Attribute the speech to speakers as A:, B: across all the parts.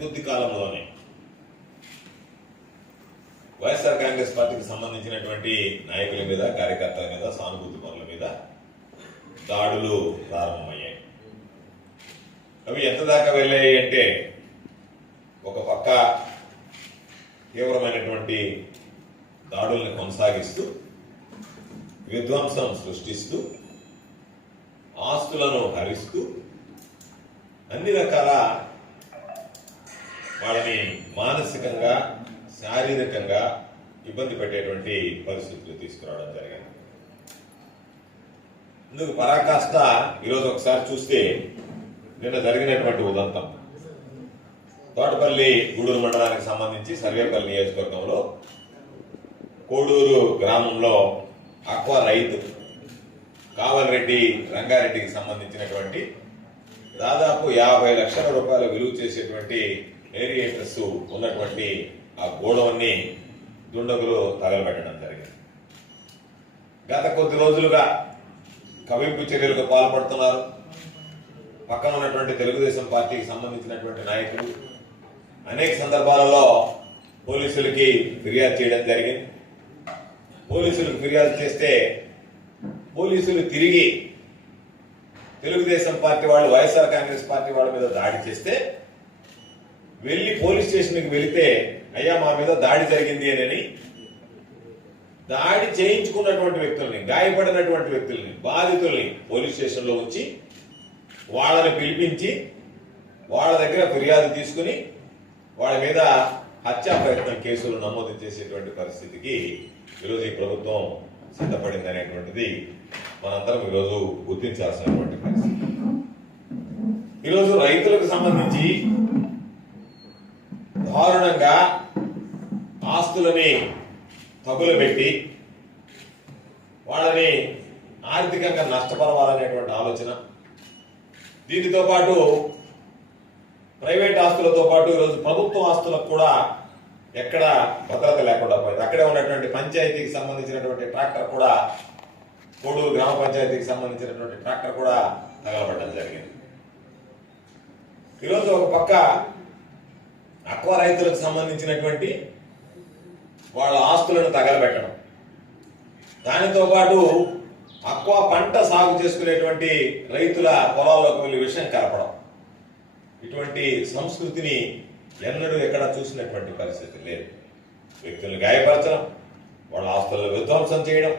A: కొద్ది కాలంలోనే వైఎస్ఆర్ కాంగ్రెస్ పార్టీకి సంబంధించినటువంటి నాయకుల మీద కార్యకర్తల మీద సానుభూతి పనుల మీద దాడులు ప్రారంభమయ్యాయి అవి ఎంత దాకా వెళ్ళాయి అంటే ఒక పక్క తీవ్రమైనటువంటి దాడుల్ని కొనసాగిస్తూ విధ్వంసం సృష్టిస్తూ ఆస్తులను హరిస్తూ అన్ని రకాల వాళ్ళని మానసికంగా శారీరకంగా ఇబ్బంది పెట్టేటువంటి పరిస్థితులు తీసుకురావడం జరిగింది ఇందుకు పరాకాష్ట ఈరోజు ఒకసారి చూస్తే నిన్న జరిగినటువంటి ఉదంతం తోటపల్లి గూడూరు మండలానికి సంబంధించి సర్వేపల్లి నియోజకవర్గంలో కోడూరు గ్రామంలో అక్వ రైతు కావలరెడ్డి రంగారెడ్డికి సంబంధించినటువంటి దాదాపు యాభై లక్షల రూపాయలు విలువ చేసేటువంటి ఏరియేటర్స్ ఉన్నటువంటి ఆ గోడవన్ని దుండగులు తగలబెట్టడం జరిగింది గత కొద్ది రోజులుగా కవింపు చర్యలకు పాల్పడుతున్నారు పక్కన ఉన్నటువంటి తెలుగుదేశం పార్టీకి సంబంధించినటువంటి నాయకులు అనేక సందర్భాలలో పోలీసులకి ఫిర్యాదు చేయడం జరిగింది పోలీసులకు ఫిర్యాదు చేస్తే పోలీసులు తిరిగి తెలుగుదేశం పార్టీ వాళ్ళు వైఎస్ఆర్ కాంగ్రెస్ పార్టీ వాళ్ళ మీద దాడి చేస్తే వెళ్ళి పోలీస్ స్టేషన్కి వెళితే అయ్యా మా మీద దాడి జరిగింది అని దాడి చేయించుకున్నటువంటి వ్యక్తుల్ని గాయపడినటువంటి వ్యక్తుల్ని బాధితుల్ని పోలీస్ స్టేషన్లో వచ్చి వాళ్ళని పిలిపించి వాళ్ళ దగ్గర ఫిర్యాదు తీసుకుని వాళ్ళ మీద హత్యా ప్రయత్నం కేసులు నమోదు చేసేటువంటి పరిస్థితికి ఈరోజు ఈ ప్రభుత్వం సిద్ధపడింది అనేటువంటిది మనందరం ఈరోజు గుర్తించాల్సినటువంటి పరిస్థితి ఈరోజు రైతులకు సంబంధించి దారుణంగా ఆస్తులని తగులబెట్టి వాళ్ళని ఆర్థికంగా నష్టపరవాలనేటువంటి ఆలోచన దీనితో పాటు ప్రైవేట్ ఆస్తులతో పాటు ఈరోజు ప్రభుత్వ ఆస్తులకు కూడా ఎక్కడ భద్రత లేకుండా పోయింది అక్కడే ఉన్నటువంటి పంచాయతీకి సంబంధించినటువంటి ట్రాక్టర్ కూడా కోడూరు గ్రామ పంచాయతీకి సంబంధించినటువంటి ట్రాక్టర్ కూడా తగలబడడం జరిగింది ఈరోజు ఒక పక్క తక్కువ రైతులకు సంబంధించినటువంటి వాళ్ళ ఆస్తులను తగలబెట్టడం దానితో పాటు తక్కువ పంట సాగు చేసుకునేటువంటి రైతుల పొలాల్లోకి వెళ్ళి విషయం కలపడం ఇటువంటి సంస్కృతిని ఎన్నడూ ఎక్కడ చూసినటువంటి పరిస్థితి లేదు వ్యక్తులను గాయపరచడం వాళ్ళ ఆస్తులను విధ్వంసం చేయడం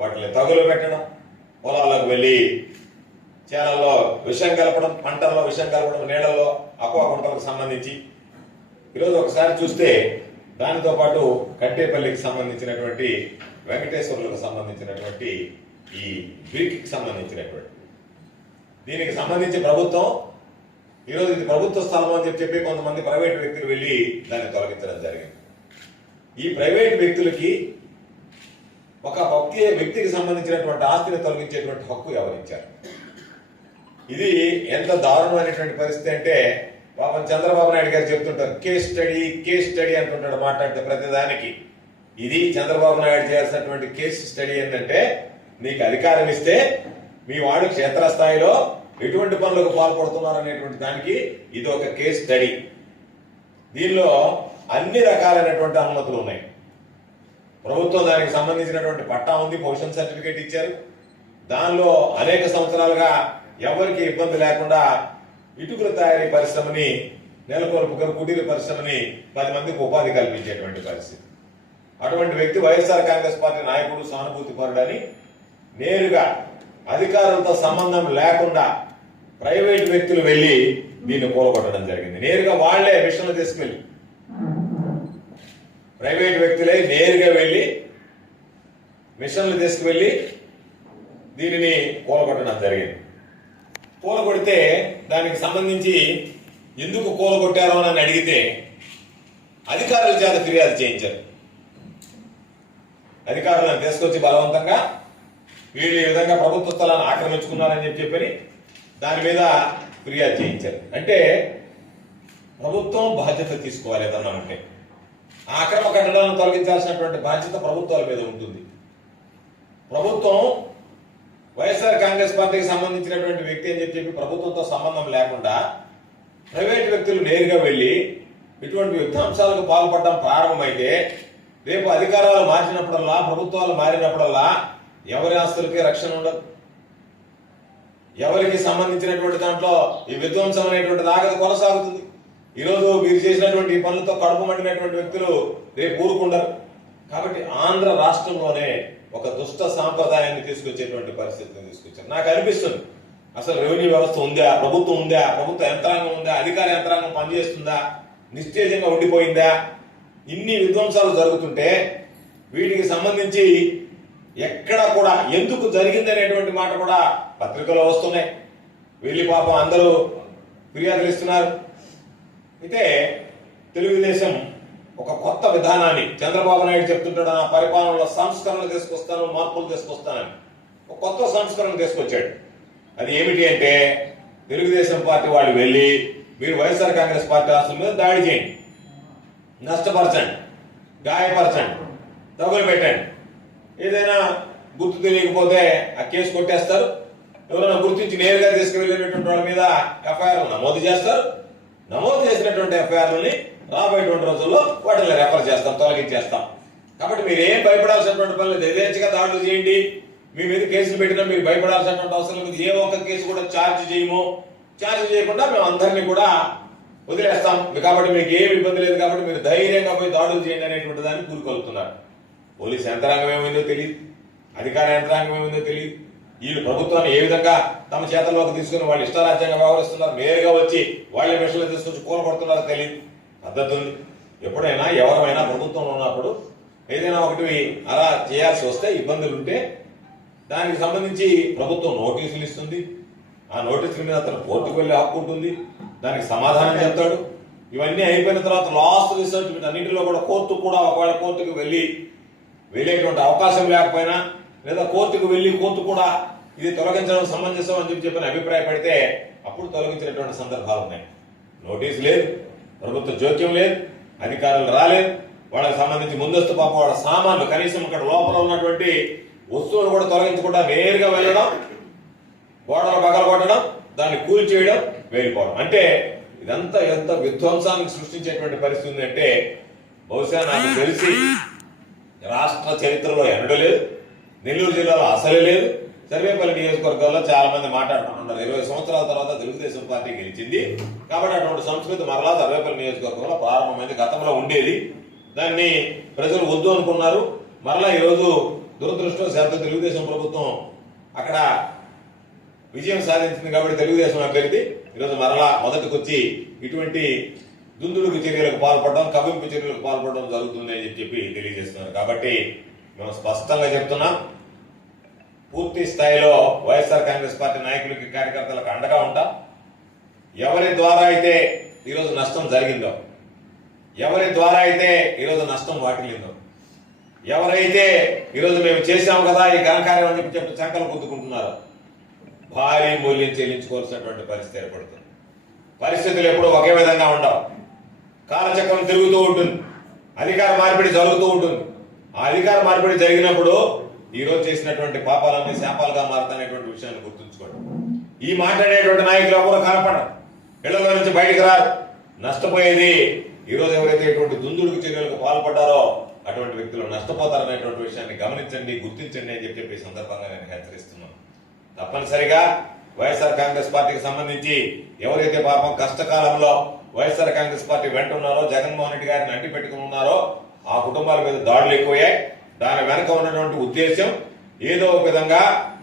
A: వాటిని తగులు పెట్టడం పొలాల్లోకి వెళ్ళి చేలల్లో విషం కలపడం పంటల్లో విషం కలపడం నీళ్ళల్లో అక్వా పంటలకు సంబంధించి ఈరోజు ఒకసారి చూస్తే దానితో పాటు కట్టేపల్లికి సంబంధించినటువంటి వెంకటేశ్వరులకు సంబంధించినటువంటి ఈ బ్రిక్కి సంబంధించినటువంటి దీనికి సంబంధించి ప్రభుత్వం ఈరోజు ఇది ప్రభుత్వ స్థలం అని చెప్పి చెప్పి కొంతమంది ప్రైవేట్ వ్యక్తులు వెళ్ళి దాన్ని తొలగించడం జరిగింది ఈ ప్రైవేట్ వ్యక్తులకి ఒక వ్యక్తి వ్యక్తికి సంబంధించినటువంటి ఆస్తిని తొలగించేటువంటి హక్కు ఎవరించారు ఇది ఎంత దారుణమైనటువంటి పరిస్థితి అంటే పాపం చంద్రబాబు నాయుడు గారు చెప్తుంటారు కే స్టడీ కే స్టడీ అంటుంటాడు మాట్లాడితే ప్రతిదానికి ఇది చంద్రబాబు నాయుడు చేయాల్సినటువంటి కేస్ స్టడీ ఏంటంటే నీకు అధికారం ఇస్తే మీ వాడు క్షేత్రస్థాయిలో ఎటువంటి పనులకు పాల్పడుతున్నారు అనేటువంటి దానికి ఇది ఒక కేస్ స్టడీ దీనిలో అన్ని రకాలైనటువంటి అనుమతులు ఉన్నాయి ప్రభుత్వం దానికి సంబంధించినటువంటి పట్టా ఉంది పొజిషన్ సర్టిఫికేట్ ఇచ్చారు దానిలో అనేక సంవత్సరాలుగా ఎవరికి ఇబ్బంది లేకుండా ఇటుకల తయారీ పరిశ్రమని నెలకొల్పుకొని కుటీర పరిశ్రమని పది మందికి ఉపాధి కల్పించేటువంటి పరిస్థితి అటువంటి వ్యక్తి వైఎస్ఆర్ కాంగ్రెస్ పార్టీ నాయకుడు సానుభూతి పరుడని నేరుగా అధికారులతో సంబంధం లేకుండా ప్రైవేట్ వ్యక్తులు వెళ్ళి దీన్ని పూలగొట్టడం జరిగింది నేరుగా వాళ్లే మిషన్లు తీసుకెళ్ళి ప్రైవేట్ వ్యక్తులే నేరుగా వెళ్ళి మిషన్లు తీసుకువెళ్ళి దీనిని కోలగొట్టడం జరిగింది కొడితే దానికి సంబంధించి ఎందుకు కూల కొట్టారో అని అడిగితే అధికారుల చేత ఫిర్యాదు చేయించారు అధికారులను తీసుకొచ్చి బలవంతంగా వీళ్ళు ఈ విధంగా ప్రభుత్వ స్థలాన్ని ఆక్రమించుకున్నారని చెప్పి చెప్పని దాని మీద ఫిర్యాదు చేయించారు అంటే ప్రభుత్వం బాధ్యత తీసుకోవాలి ఏదన్నామంటే ఆ అక్రమ కట్టడాలను తొలగించాల్సినటువంటి బాధ్యత ప్రభుత్వాల మీద ఉంటుంది ప్రభుత్వం వైఎస్ఆర్ కాంగ్రెస్ పార్టీకి సంబంధించినటువంటి వ్యక్తి అని చెప్పి ప్రభుత్వంతో సంబంధం లేకుండా ప్రైవేట్ వ్యక్తులు నేరుగా వెళ్ళి ఇటువంటి యుద్ధాంశాలకు పాల్పడడం ప్రారంభమైతే రేపు అధికారాలు మార్చినప్పుడల్లా ప్రభుత్వాలు మారినప్పుడల్లా ఎవరి ఆస్తులకి రక్షణ ఉండదు ఎవరికి సంబంధించినటువంటి దాంట్లో ఈ విధ్వంసం అనేటువంటి దాగతి కొనసాగుతుంది ఈరోజు వీరు చేసినటువంటి ఈ పనులతో కడుపు మండినటువంటి వ్యక్తులు రేపు ఊరుకుండరు కాబట్టి ఆంధ్ర రాష్ట్రంలోనే ఒక దుష్ట సాంప్రదాయాన్ని తీసుకొచ్చేటువంటి పరిస్థితిని తీసుకొచ్చారు నాకు అనిపిస్తుంది అసలు రెవెన్యూ వ్యవస్థ ఉందా ప్రభుత్వం ఉందా ప్రభుత్వ యంత్రాంగం ఉందా అధికార యంత్రాంగం పనిచేస్తుందా నిశ్చేజంగా ఉండిపోయిందా ఇన్ని విధ్వంసాలు జరుగుతుంటే వీటికి సంబంధించి ఎక్కడ కూడా ఎందుకు జరిగిందనేటువంటి మాట కూడా పత్రికలో వస్తున్నాయి వెళ్ళి పాపం అందరూ ఫిర్యాదులు ఇస్తున్నారు అయితే తెలుగుదేశం ఒక కొత్త విధానాన్ని చంద్రబాబు నాయుడు చెప్తుంటాడు నా పరిపాలనలో సంస్కరణలు తీసుకొస్తాను మార్పులు తీసుకొస్తానని ఒక కొత్త సంస్కరణ తీసుకొచ్చాడు అది ఏమిటి అంటే తెలుగుదేశం పార్టీ వాళ్ళు వెళ్ళి మీరు వైఎస్ఆర్ కాంగ్రెస్ పార్టీ ఆస్తుల మీద దాడి చేయండి నష్టపరచండి గాయపరచండి తగులు పెట్టండి ఏదైనా గుర్తు తెలియకపోతే ఆ కేసు కొట్టేస్తారు ఎవరైనా గుర్తించి నేరుగా తీసుకువెళ్ళినటువంటి వాళ్ళ మీద ఎఫ్ఐఆర్లు నమోదు చేస్తారు నమోదు చేసినటువంటి ఎఫ్ఐఆర్ని రాబోయే రెండు రోజుల్లో వాటిని రెఫర్ చేస్తాం తొలగించేస్తాం కాబట్టి మీరు ఏం భయపడాల్సినటువంటి పని లేదు యథేచ్ఛగా దాడులు చేయండి మీ మీద కేసులు పెట్టినా మీరు భయపడాల్సినటువంటి అవసరం లేదు ఏ ఒక్క కేసు కూడా ఛార్జ్ చేయము ఛార్జ్ చేయకుండా మేము అందరినీ కూడా వదిలేస్తాం కాబట్టి మీకు ఏమి ఇబ్బంది లేదు కాబట్టి మీరు ధైర్యంగా పోయి దాడులు చేయండి అనేటువంటి దాన్ని కూరుకొలుతున్నారు పోలీస్ యంత్రాంగం ఏమైందో తెలియదు అధికార యంత్రాంగం ఏమైందో తెలియదు వీళ్ళు ప్రభుత్వాన్ని ఏ విధంగా తమ చేతల్లోకి తీసుకుని వాళ్ళు ఇష్టారాజ్యంగా వ్యవహరిస్తున్నారు నేరుగా వచ్చి వాళ్ళ విషయంలో తీసుకొచ్చి కూర తెలియదు పద్ధతులు ఎప్పుడైనా ఎవరైనా ప్రభుత్వంలో ఉన్నప్పుడు ఏదైనా ఒకటి అలా చేయాల్సి వస్తే ఇబ్బందులు ఉంటే దానికి సంబంధించి ప్రభుత్వం నోటీసులు ఇస్తుంది ఆ నోటీసుల మీద అతను కోర్టుకు వెళ్ళి ఆపుకుంటుంది దానికి సమాధానం చెప్తాడు ఇవన్నీ అయిపోయిన తర్వాత లాస్ట్ రిసర్చ్ అన్నింటిలో కూడా కోర్టు కూడా ఒకవేళ కోర్టుకు వెళ్ళి వెళ్ళేటువంటి అవకాశం లేకపోయినా లేదా కోర్టుకు వెళ్ళి కోర్టు కూడా ఇది తొలగించడం సమంజసం అని చెప్పి చెప్పిన అభిప్రాయపడితే అప్పుడు తొలగించినటువంటి సందర్భాలు ఉన్నాయి నోటీసు లేదు ప్రభుత్వ జోక్యం లేదు అధికారులు రాలేదు వాళ్ళకి సంబంధించి ముందస్తు పాప వాళ్ళ సామాన్లు కనీసం ఇక్కడ లోపల ఉన్నటువంటి వస్తువులు కూడా తొలగించకుండా నేరుగా వెళ్ళడం గోడలు పగల కొట్టడం దాన్ని కూల్ చేయడం వెళ్ళిపోవడం అంటే ఇదంతా ఎంత విధ్వంసానికి సృష్టించేటువంటి పరిస్థితి ఉందంటే బహుశా నాకు తెలిసి రాష్ట్ర చరిత్రలో ఎన్నడూ లేదు నెల్లూరు జిల్లాలో అసలే లేదు సర్వేపల్లి నియోజకవర్గాల్లో చాలా మంది మాట్లాడుకుంటున్నారు ఇరవై సంవత్సరాల తర్వాత తెలుగుదేశం పార్టీ గెలిచింది కాబట్టి అటువంటి సంస్కృతి మరలా సర్వేపల్లి నియోజకవర్గంలో ప్రారంభమైంది గతంలో ఉండేది దాన్ని ప్రజలు వద్దు అనుకున్నారు మరలా ఈరోజు దురదృష్టవశాత్తు తెలుగుదేశం ప్రభుత్వం అక్కడ విజయం సాధించింది కాబట్టి తెలుగుదేశం అభ్యర్థి ఈరోజు మరలా మొదటికొచ్చి ఇటువంటి దుందుడుకు చర్యలకు పాల్పడడం కవింపు చర్యలకు పాల్పడడం జరుగుతుంది అని చెప్పి తెలియజేస్తున్నారు కాబట్టి మేము స్పష్టంగా చెప్తున్నాం పూర్తి స్థాయిలో వైఎస్ఆర్ కాంగ్రెస్ పార్టీ నాయకులకి కార్యకర్తలకు అండగా ఉంటాం ఎవరి ద్వారా అయితే ఈరోజు నష్టం జరిగిందో ఎవరి ద్వారా అయితే ఈరోజు నష్టం వాటిల్లిందో ఎవరైతే ఈరోజు మేము చేశాం కదా ఈ ఘనకార్యం అని చెప్పి చంకలు పొందుకుంటున్నారో భారీ మూల్యం చెల్లించుకోవాల్సినటువంటి పరిస్థితి ఏర్పడుతుంది పరిస్థితులు ఎప్పుడూ ఒకే విధంగా ఉండవు కాలచక్రం తిరుగుతూ ఉంటుంది అధికార మార్పిడి జరుగుతూ ఉంటుంది ఆ అధికార మార్పిడి జరిగినప్పుడు ఈరోజు చేసినటువంటి పాపాలన్నీ శాపాలుగా మారుతానేటువంటి విషయాన్ని గుర్తుంచుకోండి ఈ మాట్లాడేటువంటి నాయకులు ఎవరు కనపడరు ఇళ్లలో నుంచి బయటకు రారు నష్టపోయేది ఈరోజు ఎవరైతే ఇటువంటి దుందుడుకు చర్యలకు పాల్పడ్డారో అటువంటి వ్యక్తులు నష్టపోతారనేటువంటి విషయాన్ని గమనించండి గుర్తించండి అని చెప్పి ఈ సందర్భంగా నేను హెచ్చరిస్తున్నాను తప్పనిసరిగా వైఎస్ఆర్ కాంగ్రెస్ పార్టీకి సంబంధించి ఎవరైతే పాపం కష్టకాలంలో వైఎస్ఆర్ కాంగ్రెస్ పార్టీ వెంట ఉన్నారో జగన్మోహన్ రెడ్డి గారిని అంటి పెట్టుకుని ఉన్నారో ఆ కుటుంబాల మీద దాడులు ఎక్కువయ్యాయి దాని వెనక ఉన్నటువంటి ఉద్దేశం ఏదో ఒక విధంగా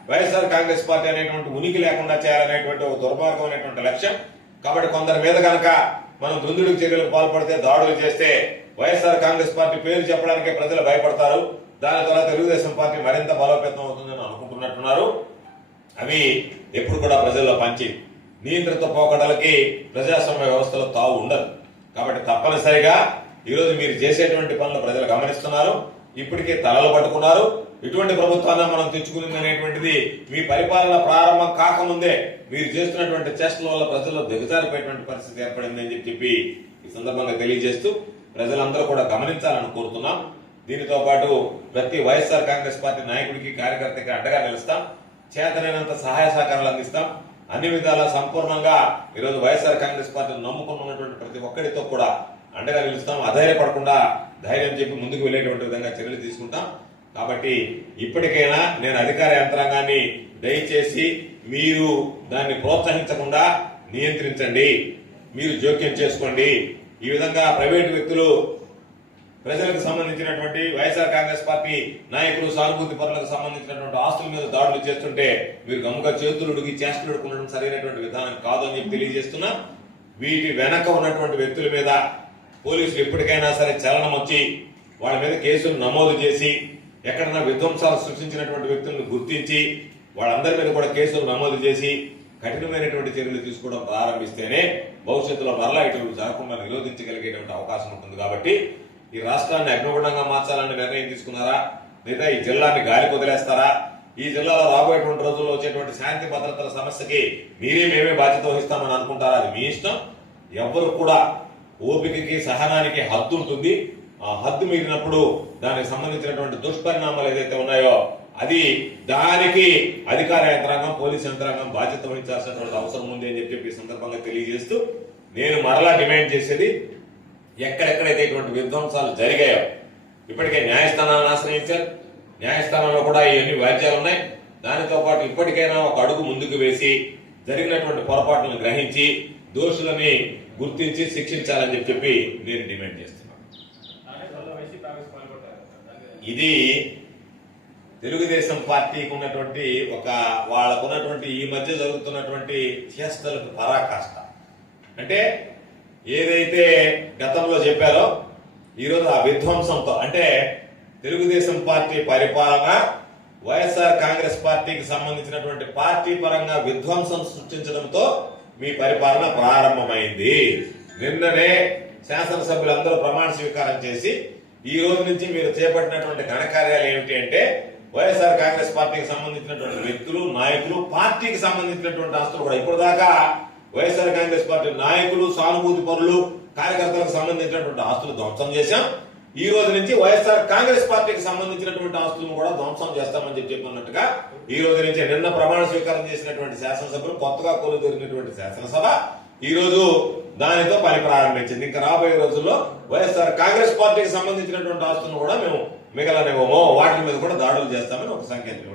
A: వైఎస్ఆర్ కాంగ్రెస్ పార్టీ అనేటువంటి ఉనికి లేకుండా చేయాలనేటువంటి ఒక అనేటువంటి లక్ష్యం కాబట్టి కొందరి మీద కనుక మనం దుందుడి చర్యలకు పాల్పడితే దాడులు చేస్తే వైఎస్ఆర్ కాంగ్రెస్ పార్టీ పేరు చెప్పడానికి ప్రజలు భయపడతారు దాని ద్వారా తెలుగుదేశం పార్టీ మరింత బలోపేతం అవుతుందని అనుకుంటున్నట్టున్నారు అవి ఎప్పుడు కూడా ప్రజల్లో పంచి నియంత్రిత పోకడలకి ప్రజాస్వామ్య వ్యవస్థలో తావు ఉండదు కాబట్టి తప్పనిసరిగా ఈరోజు మీరు చేసేటువంటి పనులు ప్రజలు గమనిస్తున్నారు ఇప్పటికే తలలు పట్టుకున్నారు ఇటువంటి ప్రభుత్వాన్ని మనం తెచ్చుకుంది అనేటువంటిది మీ పరిపాలన ప్రారంభం కాకముందే మీరు చేస్తున్నటువంటి చేష్టల వల్ల ప్రజల్లో దిగజారిపోయేటువంటి పరిస్థితి ఏర్పడింది అని చెప్పి ఈ సందర్భంగా తెలియజేస్తూ ప్రజలందరూ కూడా గమనించాలని కోరుతున్నాం దీనితో పాటు ప్రతి వైఎస్ఆర్ కాంగ్రెస్ పార్టీ నాయకుడికి కార్యకర్తకి అడ్డగా నిలుస్తాం చేతనైనంత సహాయ సహకారాలు అందిస్తాం అన్ని విధాలా సంపూర్ణంగా ఈరోజు వైఎస్ఆర్ కాంగ్రెస్ పార్టీని నమ్ముకున్నటువంటి ప్రతి ఒక్కరితో కూడా అండగా నిలుస్తాం అధైర్యపడకుండా ధైర్యం చెప్పి ముందుకు వెళ్లేటువంటి విధంగా చర్యలు తీసుకుంటాం కాబట్టి ఇప్పటికైనా నేను అధికార యంత్రాంగాన్ని దయచేసి మీరు దాన్ని ప్రోత్సహించకుండా నియంత్రించండి మీరు జోక్యం చేసుకోండి ఈ విధంగా ప్రైవేటు వ్యక్తులు ప్రజలకు సంబంధించినటువంటి వైఎస్ఆర్ కాంగ్రెస్ పార్టీ నాయకులు సానుభూతి పనులకు సంబంధించినటువంటి ఆస్తుల మీద దాడులు చేస్తుంటే మీరు గమక చేతులు ఉడికి చేస్తులు ఉడుకుండడం సరైనటువంటి విధానం కాదు అని చెప్పి తెలియజేస్తున్నా వీటి వెనక ఉన్నటువంటి వ్యక్తుల మీద పోలీసులు ఎప్పటికైనా సరే చలనం వచ్చి వాళ్ళ మీద కేసులు నమోదు చేసి ఎక్కడన్నా విధ్వంసాలు సృష్టించినటువంటి వ్యక్తులను గుర్తించి వాళ్ళందరి మీద కూడా కేసులు నమోదు చేసి కఠినమైనటువంటి చర్యలు తీసుకోవడం ప్రారంభిస్తేనే భవిష్యత్తులో మరలా ఇటువంటి జరగకుండా నిరోధించగలిగేటువంటి అవకాశం ఉంటుంది కాబట్టి ఈ రాష్ట్రాన్ని అగ్నిగుండంగా మార్చాలని నిర్ణయం తీసుకున్నారా లేదా ఈ జిల్లాని గాలి వదిలేస్తారా ఈ జిల్లాలో రాబోయేటువంటి రోజుల్లో వచ్చేటువంటి శాంతి భద్రతల సమస్యకి మీరే మేమే బాధ్యత వహిస్తామని అనుకుంటారా అది మీ ఇష్టం ఎవరు కూడా ఓపికకి సహనానికి హద్దు ఉంటుంది ఆ హద్దు మీరినప్పుడు దానికి సంబంధించినటువంటి దుష్పరిణామాలు ఏదైతే ఉన్నాయో అది దానికి అధికార యంత్రాంగం పోలీస్ యంత్రాంగం బాధ్యత వహించాల్సినటువంటి అవసరం ఉంది అని చెప్పి సందర్భంగా తెలియజేస్తూ నేను మరలా డిమాండ్ చేసేది ఎక్కడెక్కడైతే ఇటువంటి విధ్వంసాలు జరిగాయో ఇప్పటికే న్యాయస్థానాన్ని ఆశ్రయించారు న్యాయస్థానంలో కూడా ఇవన్నీ వ్యాధ్యాలు ఉన్నాయి దానితో పాటు ఇప్పటికైనా ఒక అడుగు ముందుకు వేసి జరిగినటువంటి పొరపాట్లను గ్రహించి దోషులని గుర్తించి శిక్షించాలని చెప్పి నేను డిమాండ్ చేస్తున్నాను ఇది తెలుగుదేశం పార్టీకి ఉన్నటువంటి ఒక వాళ్ళకున్నటువంటి ఈ మధ్య జరుగుతున్నటువంటి చేష్టలకు పరాకాష్ట అంటే ఏదైతే గతంలో చెప్పారో ఈరోజు ఆ విధ్వంసంతో అంటే తెలుగుదేశం పార్టీ పరిపాలన వైఎస్ఆర్ కాంగ్రెస్ పార్టీకి సంబంధించినటువంటి పార్టీ పరంగా విధ్వంసం సృష్టించడంతో మీ పరిపాలన ప్రారంభమైంది నిన్ననే శాసనసభ్యులందరూ ప్రమాణ స్వీకారం చేసి ఈ రోజు నుంచి మీరు చేపట్టినటువంటి ఘనకార్యాలు ఏమిటి అంటే వైఎస్ఆర్ కాంగ్రెస్ పార్టీకి సంబంధించినటువంటి వ్యక్తులు నాయకులు పార్టీకి సంబంధించినటువంటి ఆస్తులు కూడా ఇప్పటిదాకా వైఎస్ఆర్ కాంగ్రెస్ పార్టీ నాయకులు సానుభూతి పరులు కార్యకర్తలకు సంబంధించినటువంటి ఆస్తులు ధ్వంసం చేశాం ఈ రోజు నుంచి వైఎస్ఆర్ కాంగ్రెస్ పార్టీకి సంబంధించినటువంటి ఆస్తులను కూడా ధ్వంసం చేస్తామని చెప్పి చెప్పినట్టుగా ఈ రోజు నుంచి నిన్న ప్రమాణ స్వీకారం చేసినటువంటి శాసనసభ్యులు కొత్తగా కోలు జరిగినటువంటి శాసనసభ ఈ రోజు దానితో పని ప్రారంభించింది ఇంకా రాబోయే రోజుల్లో వైఎస్ఆర్ కాంగ్రెస్ పార్టీకి సంబంధించినటువంటి ఆస్తులను కూడా మేము మిగలనివ్వము వాటి మీద కూడా దాడులు చేస్తామని ఒక సంకేతం